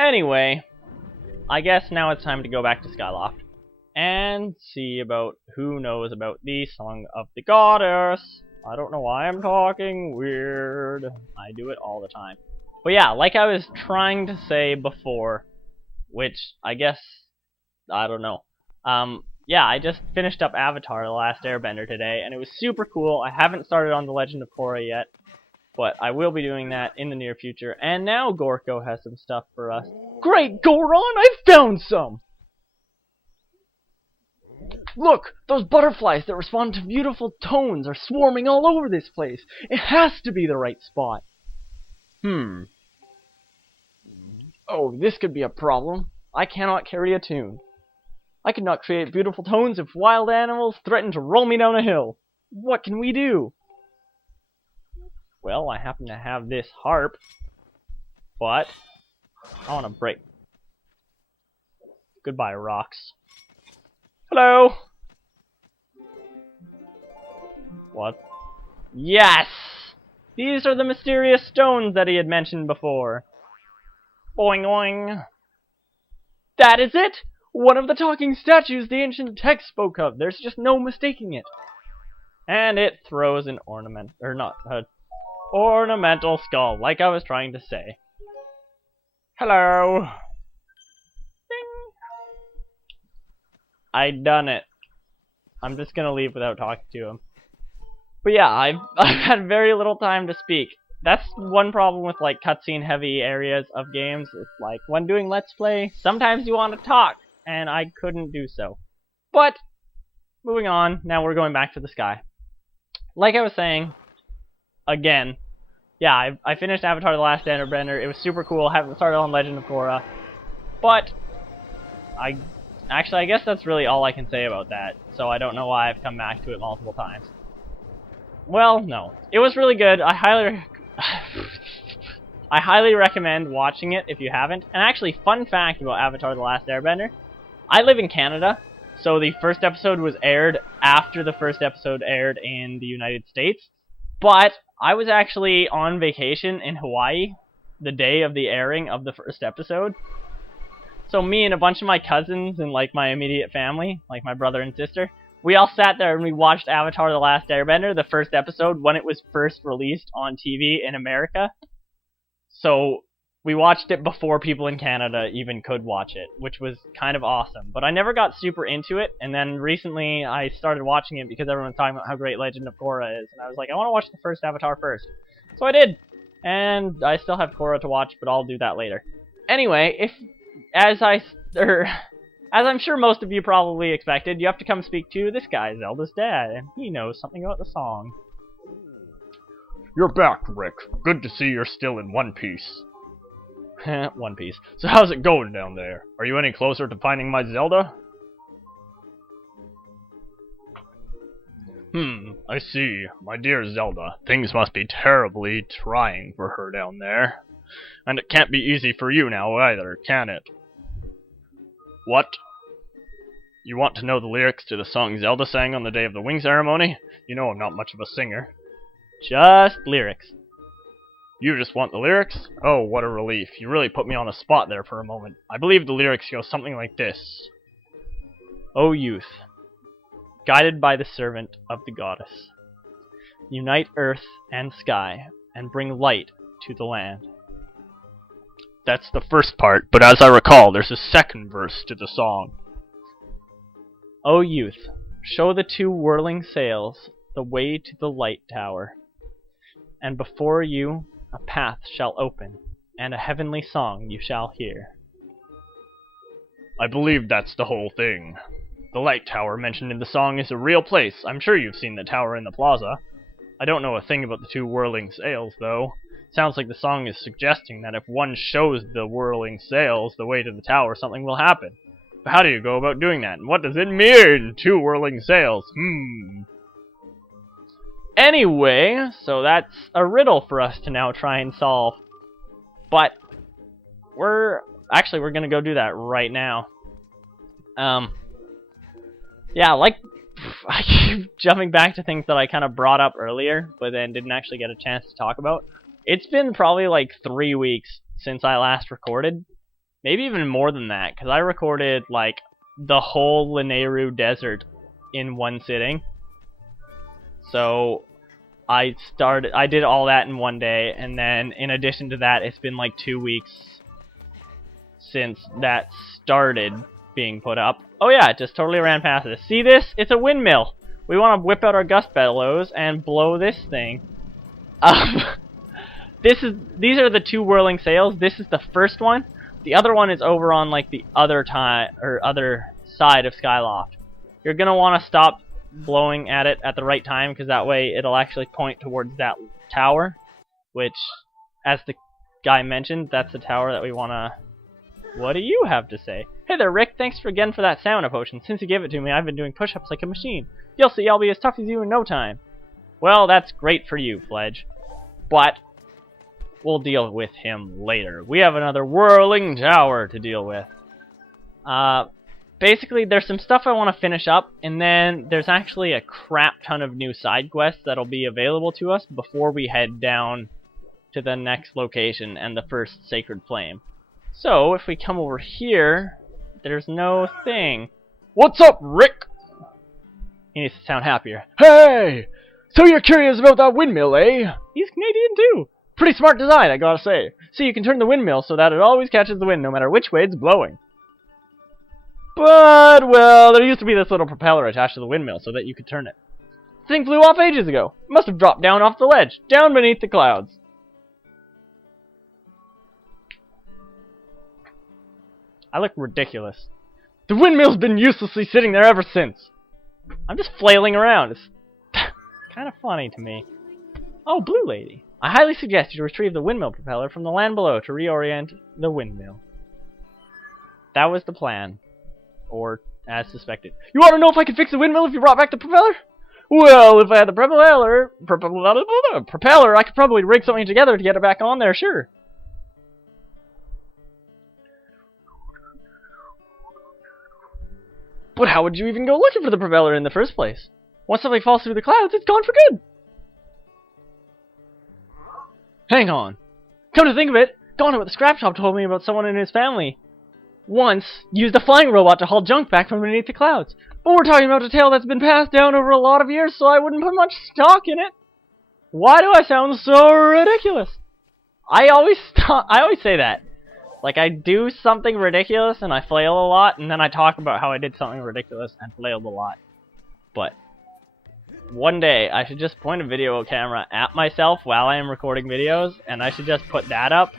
Anyway, I guess now it's time to go back to Skyloft and see about who knows about the Song of the Goddess. I don't know why I'm talking weird. I do it all the time. But yeah, like I was trying to say before, which I guess, I don't know. Yeah, I just finished up Avatar: The Last Airbender today, and it was super cool. I haven't started on The Legend of Korra yet, but I will be doing that in the near future. And now Gorko has some stuff for us. Great, Goron! I found some! Look! Those butterflies that respond to beautiful tones are swarming all over this place. It has to be the right spot. Oh, this could be a problem. I cannot carry a tune. I could not create beautiful tones if wild animals threaten to roll me down a hill. What can we do? Well, I happen to have this harp, but I want to break. Goodbye, rocks. Hello! What? Yes! These are the mysterious stones that he had mentioned before. Boing oing. That is it! One of the talking statues the ancient text spoke of. There's just no mistaking it. And it throws an ornamental skull, like I was trying to say. Hello. Ding. I done it. I'm just gonna leave without talking to him. But yeah, I've had very little time to speak. That's one problem with like cutscene heavy areas of games. It's like when doing Let's Play, sometimes you want to talk, and I couldn't do so. But moving on, now we're going back to the sky. Like I was saying, again, yeah, I finished Avatar: The Last Airbender. It was super cool. Haven't started on Legend of Korra, but I guess that's really all I can say about that. So I don't know why I've come back to it multiple times. Well, no, it was really good. I highly recommend watching it if you haven't. And actually, fun fact about Avatar: The Last Airbender: I live in Canada, so the first episode was aired after the first episode aired in the United States. But I was actually on vacation in Hawaii the day of the airing of the first episode. So me and a bunch of my cousins and like my immediate family, like my brother and sister, we all sat there and we watched Avatar: The Last Airbender, the first episode, when it was first released on TV in America. So we watched it before people in Canada even could watch it, which was kind of awesome. But I never got super into it, and then recently I started watching it because everyone's talking about how great Legend of Korra is, and I was like, I want to watch the first Avatar first. So I did, and I still have Korra to watch, but I'll do that later. Anyway, as I'm sure most of you probably expected, you have to come speak to this guy, Zelda's dad, and he knows something about the song. You're back, Rick. Good to see you're still in one piece. One Piece. So how's it going down there? Are you any closer to finding my Zelda? I see. My dear Zelda, things must be terribly trying for her down there. And it can't be easy for you now either, can it? What? You want to know the lyrics to the song Zelda sang on the day of the wing ceremony? You know I'm not much of a singer. Just lyrics. You just want the lyrics? Oh, what a relief. You really put me on a spot there for a moment. I believe the lyrics go something like this. O youth, guided by the servant of the goddess, unite earth and sky, and bring light to the land. That's the first part, but as I recall, there's a second verse to the song. O youth, show the two whirling sails the way to the light tower, and before you a path shall open, and a heavenly song you shall hear. I believe that's the whole thing. The light tower mentioned in the song is a real place. I'm sure you've seen the tower in the plaza. I don't know a thing about the two whirling sails, though. Sounds like the song is suggesting that if one shows the whirling sails the way to the tower, something will happen. But how do you go about doing that? And what does it mean, two whirling sails? Anyway, so that's a riddle for us to now try and solve. But we're gonna go do that right now. Yeah, like I keep jumping back to things that I kind of brought up earlier, but then didn't actually get a chance to talk about. It's been probably like 3 weeks since I last recorded, Maybe even more than that, because I recorded, like, the whole Lanayru Desert in one sitting. So, I did all that in one day, and then, in addition to that, it's been like 2 weeks since that started being put up. Oh yeah, it just totally ran past us. See this? It's a windmill! We want to whip out our gust bellows and blow this thing up. These are the 2 whirling sails. This is the first one. The other one is over on like the other side of Skyloft. You're gonna want to stop blowing at it at the right time, because that way it'll actually point towards that tower, which, as the guy mentioned, that's the tower that we want to... What do you have to say? Hey there, Rick. Thanks again for that stamina potion. Since you gave it to me, I've been doing push-ups like a machine. You'll see I'll be as tough as you in no time. Well, that's great for you, Fledge. But we'll deal with him later. We have another whirling tower to deal with. Basically, there's some stuff I want to finish up, and then there's actually a crap ton of new side quests that'll be available to us before we head down to the next location and the first Sacred Flame. So, if we come over here, there's no thing. What's up, Rick? He needs to sound happier. Hey! So you're curious about that windmill, eh? He's Canadian too. Pretty smart design, I gotta say. See, you can turn the windmill so that it always catches the wind no matter which way it's blowing. But, well, there used to be this little propeller attached to the windmill so that you could turn it. The thing flew off ages ago. It must have dropped down off the ledge, down beneath the clouds. I look ridiculous. The windmill's been uselessly sitting there ever since. I'm just flailing around. It's kind of funny to me. Oh, Blue Lady. I highly suggest you retrieve the windmill propeller from the land below to reorient the windmill. That was the plan. Or, as suspected. You want to know if I could fix the windmill if you brought back the propeller? Well, if I had the propeller, I could probably rig something together to get it back on there, sure. But how would you even go looking for the propeller in the first place? Once something falls through the clouds, it's gone for good. Hang on. Come to think of it, Donna at the scrap shop told me about someone in his family once used a flying robot to haul junk back from beneath the clouds. But we're talking about a tale that's been passed down over a lot of years, so I wouldn't put much stock in it. Why do I sound so ridiculous? I always say that. Like, I do something ridiculous and I flail a lot, and then I talk about how I did something ridiculous and flailed a lot. But one day, I should just point a video camera at myself while I am recording videos, and I should just put that up.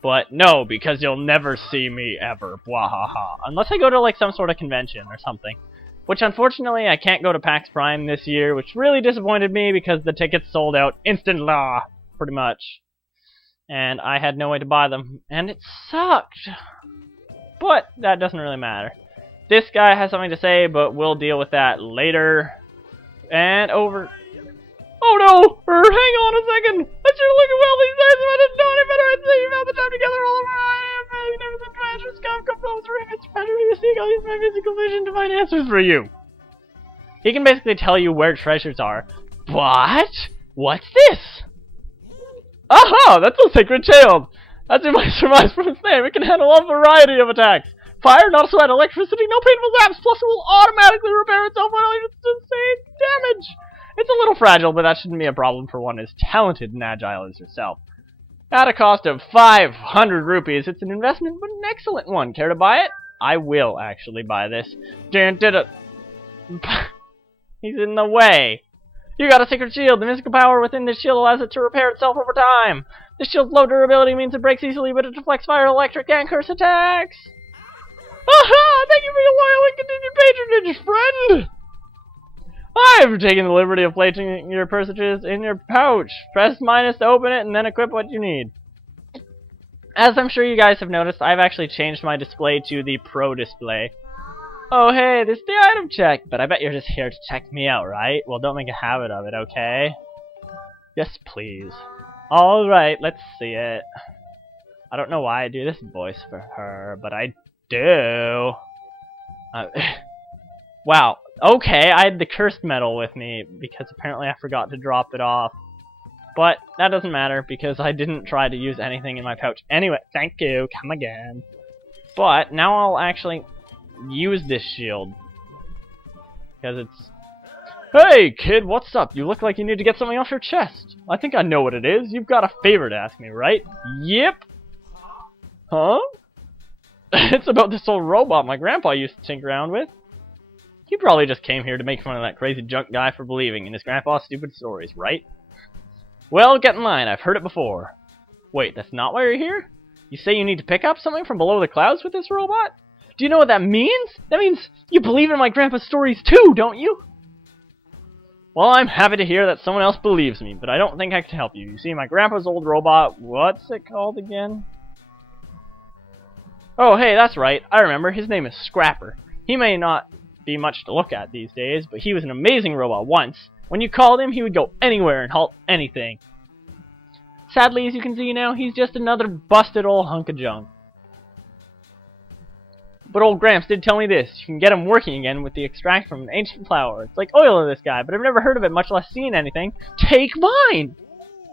But no, because you'll never see me ever. Bwahaha. Unless I go to like some sort of convention or something. Which unfortunately I can't go to PAX Prime this year, which really disappointed me because the tickets sold out instantly, pretty much. And I had no way to buy them, and it sucked. But that doesn't really matter. This guy has something to say, but we'll deal with that later. And over... Oh no! Hang on a second! I should have looked at well these days if I didn't know any better. I'd say you've had the time together all over. I am never the treasure scum composer and it's treasury to seek. I'll use my physical vision to find answers for you. He can basically tell you where treasures are. What? What's this? Aha! That's a sacred shield! That's in my surmise from its name. It can handle a variety of attacks. Fire, not a sweat, electricity, no painful zaps, plus it will automatically repair itself when it's insane damage! It's a little fragile, but that shouldn't be a problem for one as talented and agile as yourself. At a cost of 500 rupees, it's an investment, but an excellent one. Care to buy it? I will actually buy this. He's in the way. You got a sacred shield. The mystical power within this shield allows it to repair itself over time. This shield's low durability means it breaks easily, but it deflects fire, electric, and curse attacks. Aha! Thank you for your loyal and continued patronage, friend! I've taken the liberty of placing your purchases in your pouch. Press minus to open it and then equip what you need. As I'm sure you guys have noticed, I've actually changed my display to the Pro display. Oh hey, this is the item check, but I bet you're just here to check me out, right? Well, don't make a habit of it, okay? Yes, please. Alright, let's see it. I don't know why I do this voice for her, but I do. Wow. Okay, I had the cursed medal with me because apparently I forgot to drop it off. But that doesn't matter because I didn't try to use anything in my pouch. Anyway, thank you. Come again. But now I'll actually use this shield. Because it's... Hey, kid, what's up? You look like you need to get something off your chest. I think I know what it is. You've got a favor to ask me, right? Yep. Huh? It's about this old robot my grandpa used to tinker around with. He probably just came here to make fun of that crazy junk guy for believing in his grandpa's stupid stories, right? Well, get in line. I've heard it before. Wait, that's not why you're here? You say you need to pick up something from below the clouds with this robot? Do you know what that means? That means you believe in my grandpa's stories too, don't you? Well, I'm happy to hear that someone else believes me, but I don't think I can help you. You see, my grandpa's old robot, what's it called again? Oh, hey, that's right. I remember. His name is Scrapper. He may not be much to look at these days, but he was an amazing robot once. When you called him, he would go anywhere and halt anything. Sadly, as you can see now, he's just another busted old hunk of junk. But old Gramps did tell me this. You can get him working again with the extract from an ancient flower. It's like oil to this guy, but I've never heard of it, much less seen anything. Take mine!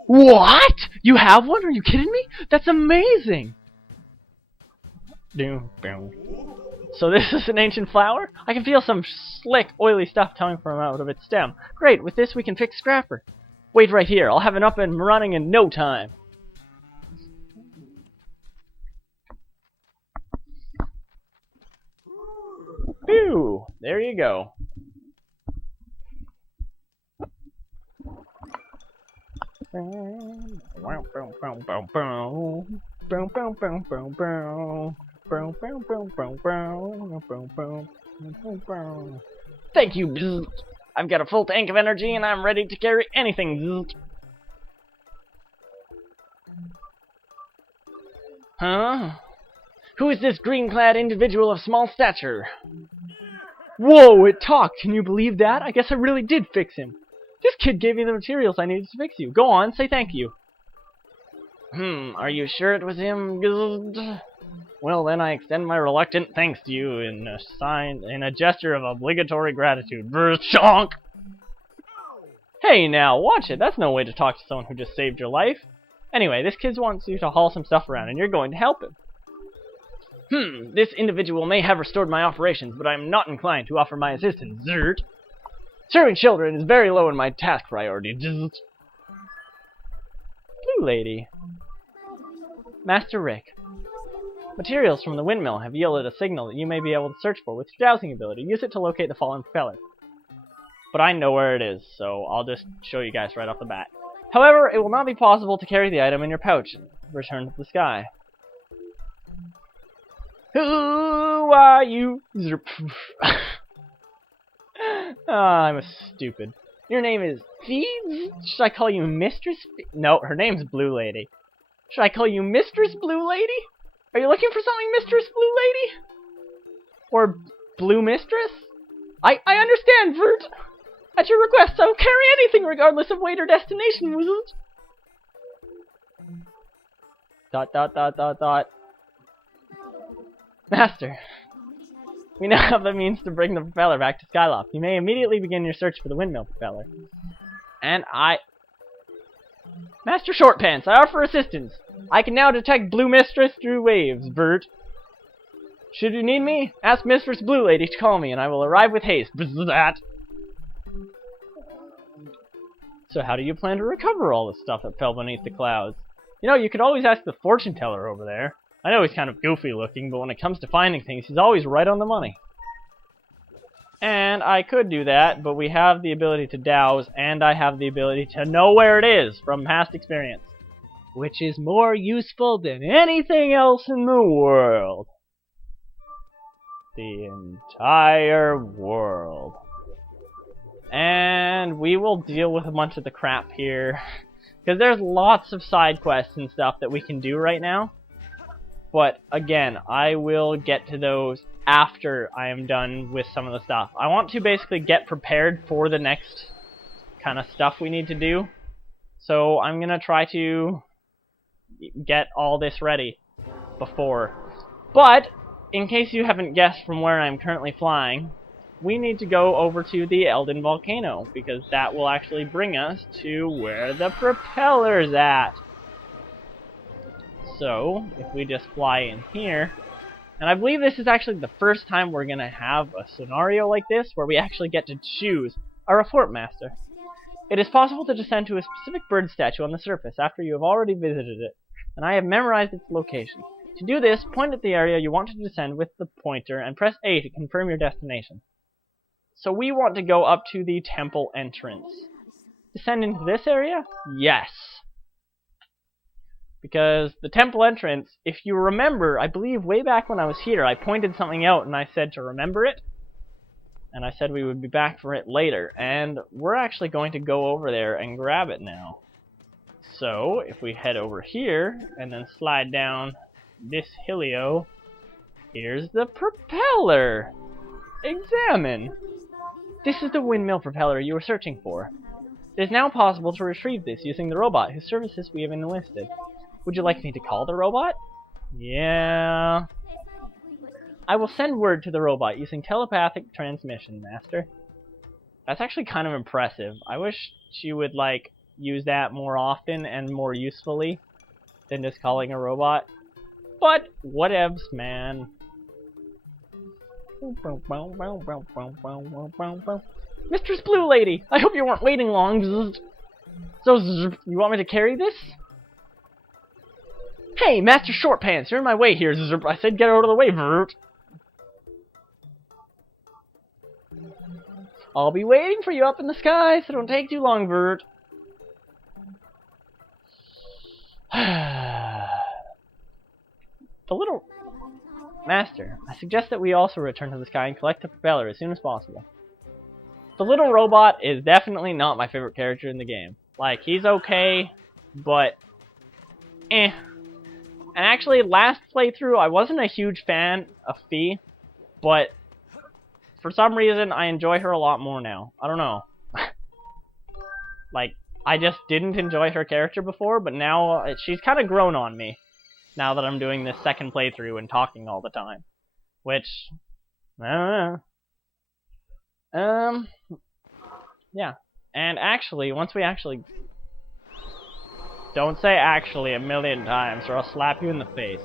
What? You have one? Are you kidding me? That's amazing! So this is an ancient flower? I can feel some slick, oily stuff coming from out of its stem. Great, with this we can fix Scrapper. Wait right here, I'll have it up and running in no time. Phew, there you go. Thank you, Bzzzt. I've got a full tank of energy and I'm ready to carry anything, Bzzzt. Huh? Who is this green-clad individual of small stature? Whoa, it talked! Can you believe that? I guess I really did fix him. This kid gave me the materials I needed to fix you. Go on, say thank you. Are you sure it was him? Well, then I extend my reluctant thanks to you in a gesture of obligatory gratitude. Chonk! Hey now, watch it. That's no way to talk to someone who just saved your life. Anyway, this kid wants you to haul some stuff around, and you're going to help him. This individual may have restored my operations, but I am not inclined to offer my assistance. Zert. Serving children is very low in my task priority. Zert. Blue Lady. Master Rick. Materials from the windmill have yielded a signal that you may be able to search for with your dowsing ability. Use it to locate the fallen propeller. But I know where it is, so I'll just show you guys right off the bat. However, it will not be possible to carry the item in your pouch and return to the sky. Who are you? I'm stupid. Your name is Feeds? Should I call you Mistress No, her name's Blue Lady. Should I call you Mistress Blue Lady? Are you looking for something, Mistress Blue Lady? Or Blue Mistress? I understand, Vert. At your request, I will carry anything regardless of weight or destination, wizard. ... Master, we now have the means to bring the propeller back to Skyloft. You may immediately begin your search for the windmill propeller. And Master Shortpants, I offer assistance. I can now detect Blue Mistress through waves, Bert. Should you need me, ask Mistress Blue Lady to call me, and I will arrive with haste. That. So how do you plan to recover all the stuff that fell beneath the clouds? You know, you could always ask the fortune teller over there. I know he's kind of goofy looking, but when it comes to finding things, he's always right on the money. And I could do that, but we have the ability to douse, and I have the ability to know where it is from past experience. Which is more useful than anything else in the world. The entire world. And we will deal with a bunch of the crap here. Because there's lots of side quests and stuff that we can do right now. But again, I will get to those after I am done with some of the stuff. I want to basically get prepared for the next kind of stuff we need to do. So I'm going to try to get all this ready before. But, in case you haven't guessed from where I'm currently flying, we need to go over to the Elden Volcano, because that will actually bring us to where the propeller's at. So, if we just fly in here, And I believe this is actually the first time we're going to have a scenario like this where we actually get to choose our Fort Master. It is possible to descend to a specific bird statue on the surface after you have already visited it, and I have memorized its location. To do this, point at the area you want to descend with the pointer and press A to confirm your destination. So we want to go up to the temple entrance. Descend into this area? Yes. Because the temple entrance, if you remember, I believe way back when I was here, I pointed something out and I said to remember it. And I said we would be back for it later. And we're actually going to go over there and grab it now. So, if we head over here and then slide down this hillio, here's the propeller. Examine. This is the windmill propeller you were searching for. It is now possible to retrieve this using the robot whose services we have enlisted. Would you like me to call the robot? Yeah. I will send word to the robot using telepathic transmission, Master. That's actually kind of impressive. I wish she would, like, use that more often and more usefully than just calling a robot. But, whatevs, man. Mistress Blue Lady, I hope you weren't waiting long. So, you want me to carry this? Hey, Master Short Pants, you're in my way here. I said get out of the way, Vert. I'll be waiting for you up in the sky, so don't take too long, Vert. The little... Master, I suggest that we also return to the sky and collect the propeller as soon as possible. The little robot is definitely not my favorite character in the game. Like, he's okay, but... eh. And actually, last playthrough, I wasn't a huge fan of Fee, but for some reason, I enjoy her a lot more now. I don't know. Like, I just didn't enjoy her character before, but now she's kind of grown on me. Now that I'm doing this second playthrough and talking all the time. Which, I don't know. Yeah. And actually, once we actually... Don't say actually a million times or I'll slap you in the face.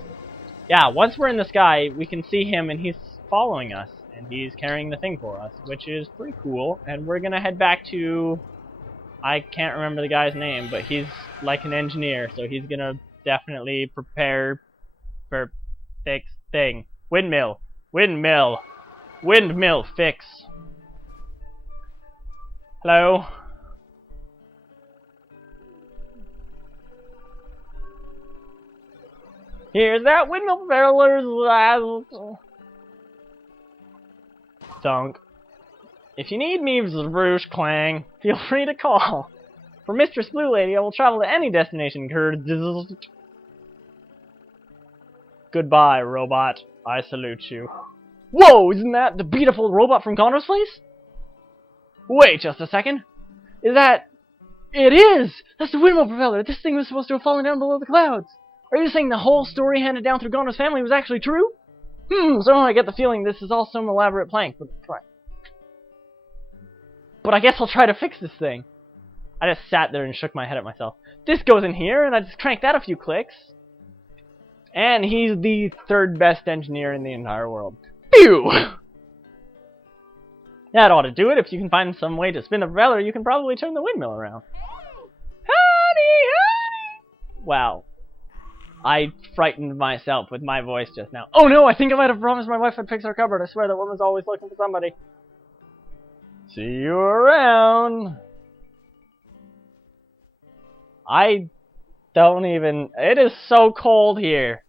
Yeah, once we're in the sky, we can see him and he's following us. And he's carrying the thing for us, which is pretty cool. And we're gonna head back to... I can't remember the guy's name, but he's like an engineer, so he's gonna definitely prepare for fix thing. Windmill. Windmill. Windmill fix. Hello? Here's that windmill propeller's Dunk. If you need me, Bruce Clang, feel free to call. For Mistress Blue Lady, I will travel to any destination. Goodbye, robot. I salute you. Whoa, isn't that the beautiful robot from Connor's place? Wait just a second. Is that... It is! That's the windmill propeller. This thing was supposed to have fallen down below the clouds. Are you saying the whole story handed down through Gondor's family was actually true? So I get the feeling this is all some elaborate plank. But I guess I'll try to fix this thing. I just sat there and shook my head at myself. This goes in here, and I just cranked that a few clicks. And he's the third best engineer in the entire world. Phew! That ought to do it. If you can find some way to spin the propeller, you can probably turn the windmill around. Honey, honey! Wow. I frightened myself with my voice just now. Oh no, I think I might have promised my wife I'd fix her cupboard. I swear that woman's always looking for somebody. See you around. I don't even... It is so cold here.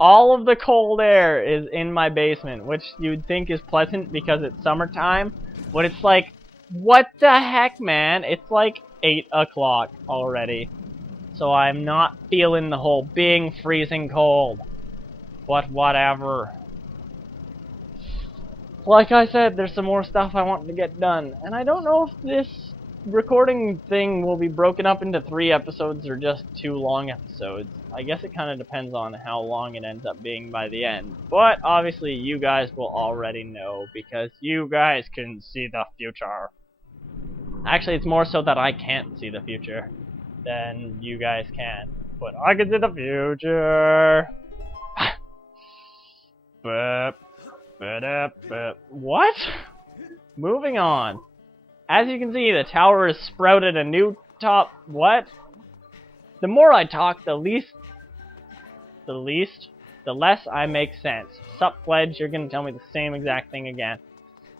All of the cold air is in my basement, which you'd think is pleasant because it's summertime. But it's like, what the heck, man? It's like 8 o'clock already. So I'm not feeling the whole being freezing cold. But whatever. Like I said, there's some more stuff I want to get done. And I don't know if this recording thing will be broken up into 3 episodes or just 2 long episodes. I guess it kind of depends on how long it ends up being by the end. But obviously you guys will already know because you guys can see the future. Actually, it's more so that I can't see the future than you guys can. But I can see the future. What? Moving on. As you can see, the tower has sprouted a new top. What? The more I talk, the less I make sense. Sup, Pledge, you're gonna tell me the same exact thing again.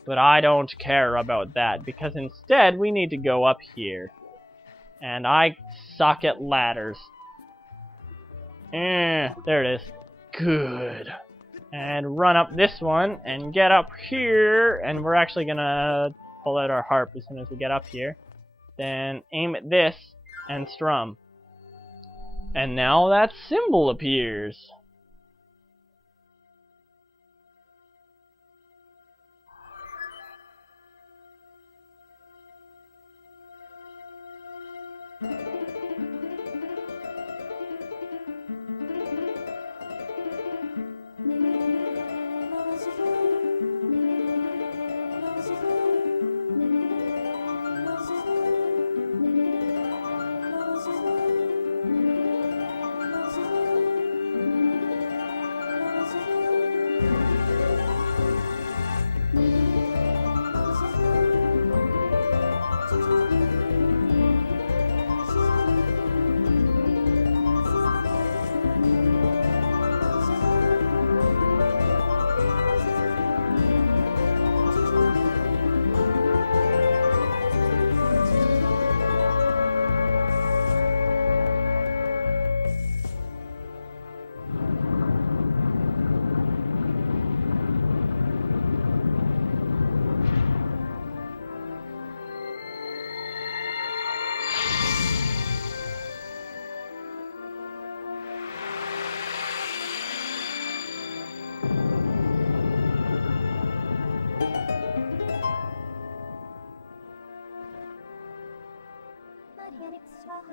But I don't care about that, because instead we need to go up here. And I suck at ladders. There it is. Good. And run up this one, and get up here, and we're actually gonna pull out our harp as soon as we get up here. Then aim at this, and strum. And now that symbol appears.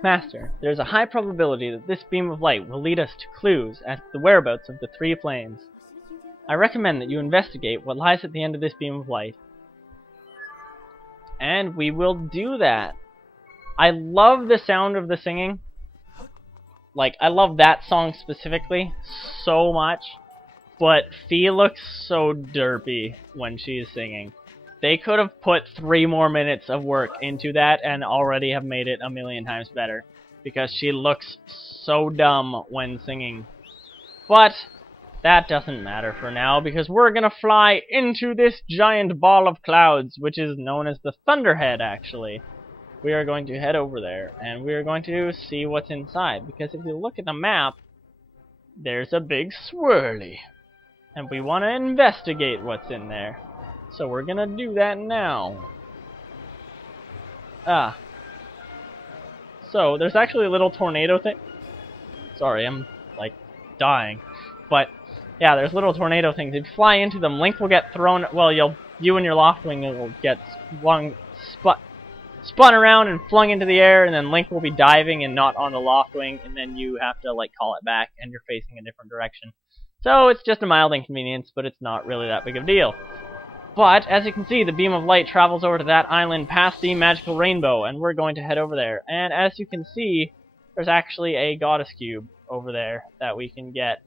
Master, there is a high probability that this beam of light will lead us to clues as to the whereabouts of the three planes. I recommend that you investigate what lies at the end of this beam of light. And we will do that. I love the sound of the singing. Like, I love that song specifically so much. But Fee looks so derpy when she's singing. They could have put 3 more minutes of work into that and already have made it a million times better. Because she looks so dumb when singing. But that doesn't matter for now, because we're gonna fly into this giant ball of clouds, which is known as the Thunderhead, actually. We are going to head over there, and we are going to see what's inside. Because if you look at the map, there's a big swirly. And we want to investigate what's in there. So we're gonna do that now. So there's actually a little tornado thing. Sorry, I'm like dying. But yeah, there's little tornado things. If you fly into them, Link will get thrown. Well, you and your Loftwing will get spun around and flung into the air, and then Link will be diving and not on the Loftwing, and then you have to like call it back, and you're facing a different direction. So it's just a mild inconvenience, but it's not really that big of a deal. But, as you can see, the beam of light travels over to that island past the magical rainbow, and we're going to head over there. And as you can see, there's actually a goddess cube over there that we can get.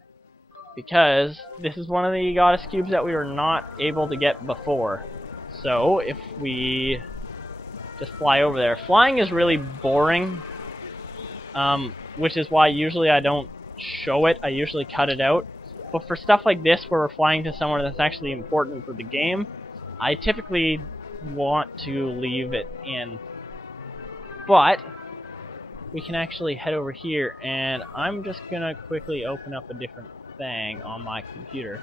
Because this is one of the goddess cubes that we were not able to get before. So, if we just fly over there. Flying is really boring, which is why usually I don't show it. I usually cut it out. But for stuff like this, where we're flying to somewhere that's actually important for the game, I typically want to leave it in. But we can actually head over here, and I'm just gonna quickly open up a different thing on my computer.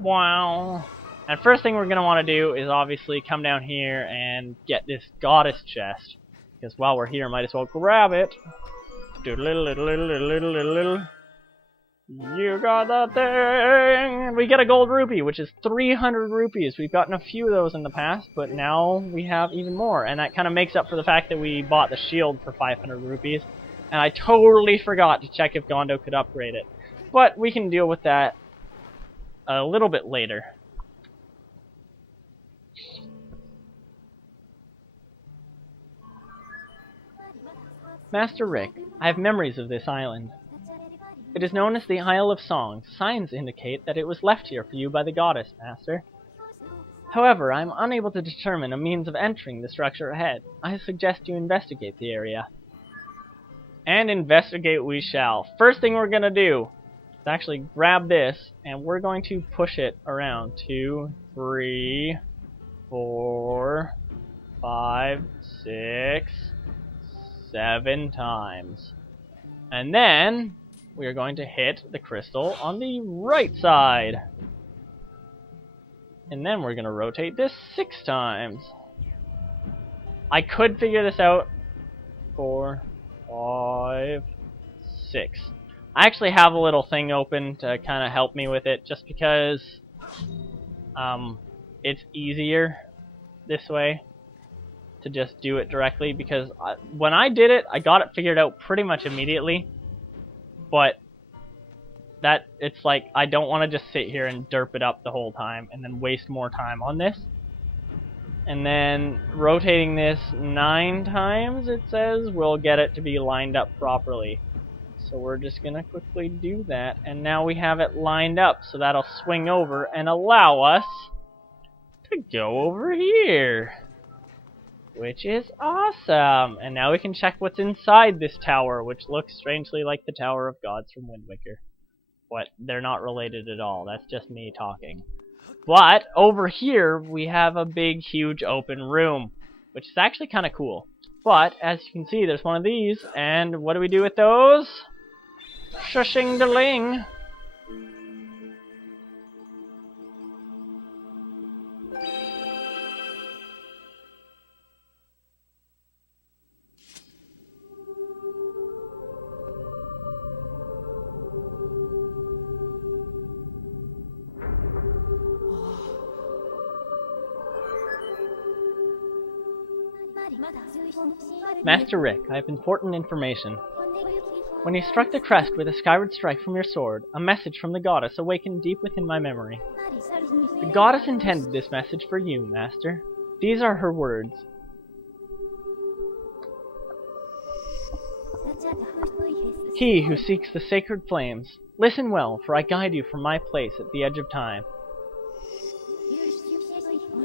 Wow. And first thing we're gonna want to do is obviously come down here and get this goddess chest, because while we're here, might as well grab it. You got that thing! We get a gold rupee, which is 300 rupees. We've gotten a few of those in the past, but now we have even more. And that kind of makes up for the fact that we bought the shield for 500 rupees. And I totally forgot to check if Gondo could upgrade it. But we can deal with that a little bit later. Master Rick, I have memories of this island. It is known as the Isle of Songs. Signs indicate that it was left here for you by the goddess, Master. However, I am unable to determine a means of entering the structure ahead. I suggest you investigate the area. And investigate we shall. First thing we're going to do is actually grab this, and we're going to push it around 2, 3, 4, 5, 6, 7 times. And then we are going to hit the crystal on the right side. And then we're going to rotate this 6 times. I could figure this out. 4, 5, 6. I actually have a little thing open to kind of help me with it, just because it's easier this way to just do it directly, because when I did it, I got it figured out pretty much immediately. But that it's like I don't want to just sit here and derp it up the whole time and then waste more time on this. And then rotating this 9 times, it says, will get it to be lined up properly. So we're just gonna quickly do that, and now we have it lined up, so that'll swing over and allow us to go over here, which is awesome. And now we can check what's inside this tower, which looks strangely like the Tower of Gods from Wind Waker. But they're not related at all. That's just me talking. But over here, we have a big, huge open room, which is actually kind of cool. But as you can see, there's one of these, and what do we do with those? Shushing-da-ling. Master Rick, I have important information. When you struck the crest with a skyward strike from your sword, a message from the goddess awakened deep within my memory. The goddess intended this message for you, Master. These are her words. He who seeks the sacred flames, listen well, for I guide you from my place at the edge of time.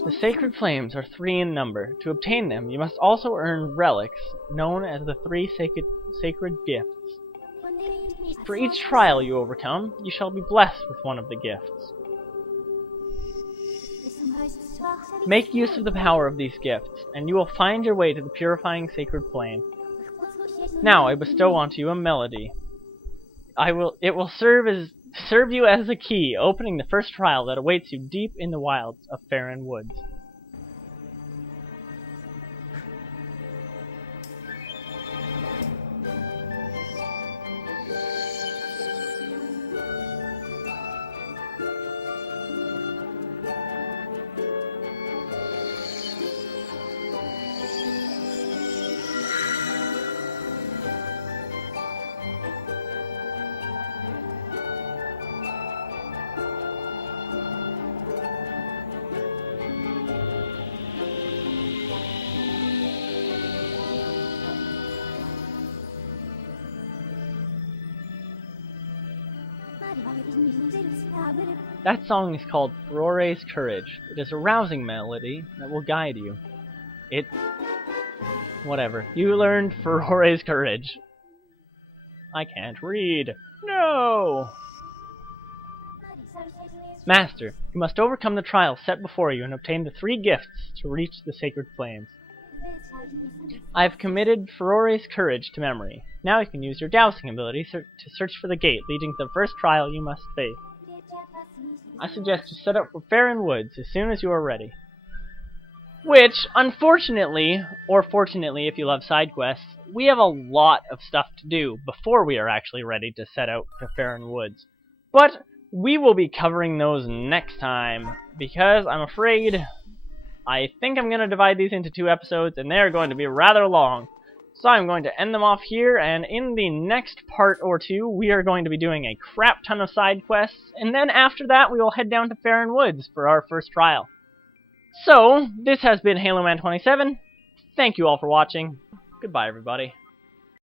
The sacred flames are 3 in number. To obtain them, you must also earn relics, known as the 3 sacred gifts. For each trial you overcome, you shall be blessed with one of the gifts. Make use of the power of these gifts, and you will find your way to the purifying sacred flame. Now I bestow onto you a melody. It will serve you as a key, opening the first trial that awaits you deep in the wilds of Faron Woods. That song is called Furore's Courage. It is a rousing melody that will guide you. Whatever. You learned Furore's Courage. I can't read. No! Master, you must overcome the trials set before you and obtain the 3 gifts to reach the sacred flames. I have committed Furore's Courage to memory. Now you can use your dowsing ability to search for the gate leading to the first trial you must face. I suggest you set out for Faron Woods as soon as you are ready. Which, unfortunately, or fortunately if you love side quests, we have a lot of stuff to do before we are actually ready to set out to Faron Woods. But we will be covering those next time, because I'm afraid I think I'm going to divide these into 2 episodes, and they're going to be rather long. So I'm going to end them off here, and in the next part or 2, we are going to be doing a crap ton of side quests, and then after that, we will head down to Faron Woods for our first trial. So, this has been HaloMan27. Thank you all for watching. Goodbye, everybody.